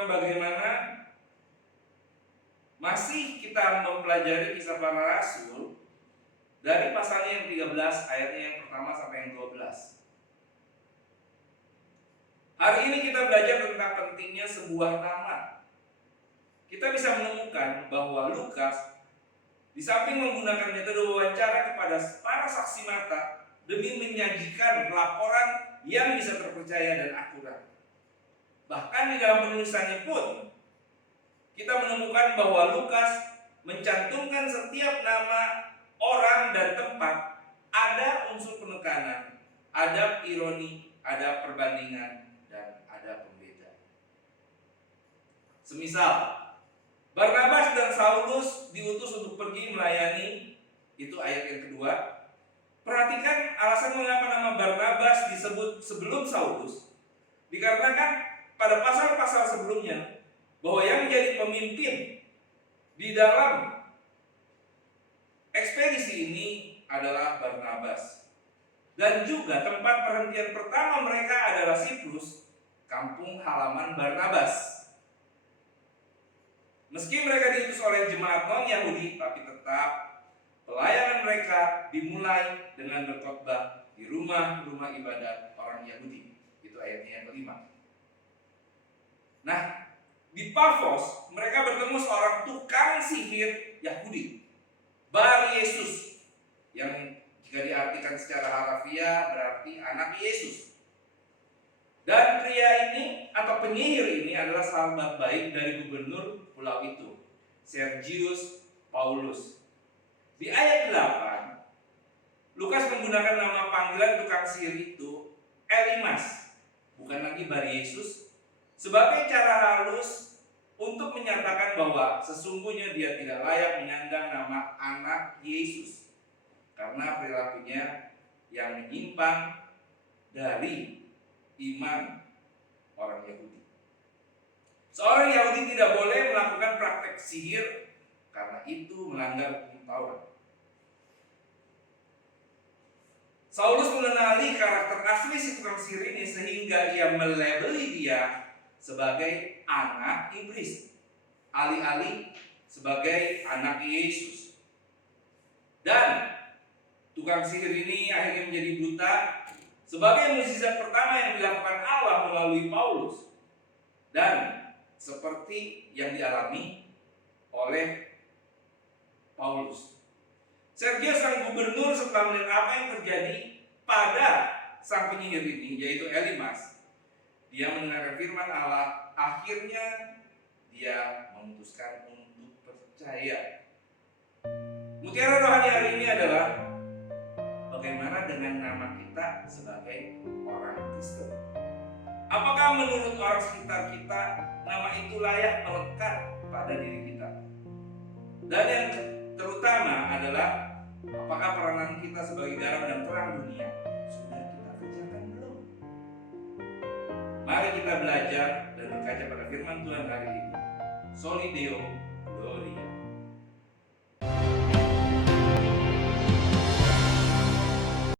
teman-teman bagaimana masih kita mempelajari kisah para rasul dari pasalnya yang 13 ayatnya yang pertama sampai yang 12. Hari ini kita belajar tentang pentingnya sebuah nama. Kita bisa menemukan bahwa Lukas di samping menggunakan metode wawancara kepada para saksi mata demi menyajikan laporan yang bisa terpercaya dan akurat. Bahkan di dalam penulisannya pun kita menemukan bahwa Lukas mencantumkan setiap nama orang dan tempat ada unsur penekanan, ada ironi, ada perbandingan, dan ada pembeda. Semisal Barnabas dan Saulus diutus untuk pergi melayani, itu ayat yang kedua. Perhatikan alasan mengapa nama Barnabas disebut sebelum Saulus. Dikarenakan pada pasal-pasal sebelumnya bahwa yang menjadi pemimpin di dalam ekspedisi ini adalah Barnabas. Dan juga tempat perhentian pertama mereka adalah Siprus, kampung halaman Barnabas. Meski mereka diutus oleh jemaat non-Yahudi, tapi tetap pelayanan mereka dimulai dengan berkhotbah di rumah-rumah ibadat orang Yahudi. Itu ayatnya yang kelima. Nah, di Pafos mereka bertemu seorang tukang sihir Yahudi, Bar Yesus, yang jika diartikan secara harafiah berarti anak Yesus. Dan pria ini atau penyihir ini adalah sahabat baik dari gubernur pulau itu, Sergius Paulus. Di ayat 8, Lukas menggunakan nama panggilan tukang sihir itu Elimas, bukan lagi Bar Yesus, sebagai cara halus untuk menyatakan bahwa sesungguhnya dia tidak layak menyandang nama anak Yesus karena perilakunya yang menyimpang dari iman orang Yahudi. Seorang Yahudi tidak boleh melakukan praktek sihir karena itu melanggar hukum Taurat. Saulus mengenali karakter asli si tukang sihir ini sehingga ia melabeli dia sebagai anak iblis, alih-alih sebagai anak Yesus. Dan tukang sihir ini akhirnya menjadi buta sebagai mukjizat pertama yang dilakukan Allah melalui Paulus. Dan seperti yang dialami oleh Paulus, Sergius sang gubernur setelah melihat apa yang terjadi pada sang penyihir ini, yaitu Elimas, dia mendengarkan firman Allah. Akhirnya dia memutuskan untuk percaya. Mutiara rohani hari ini adalah bagaimana dengan nama kita sebagai orang Kristen. Apakah menurut orang sekitar kita nama itu layak melekat pada diri kita? Dan yang terutama adalah apakah peranan kita sebagai garam dan terang dunia sudah kita kerjakan belum? Mari kita belajar dan berkaca pada firman Tuhan hari ini. Soli Deo Gloria.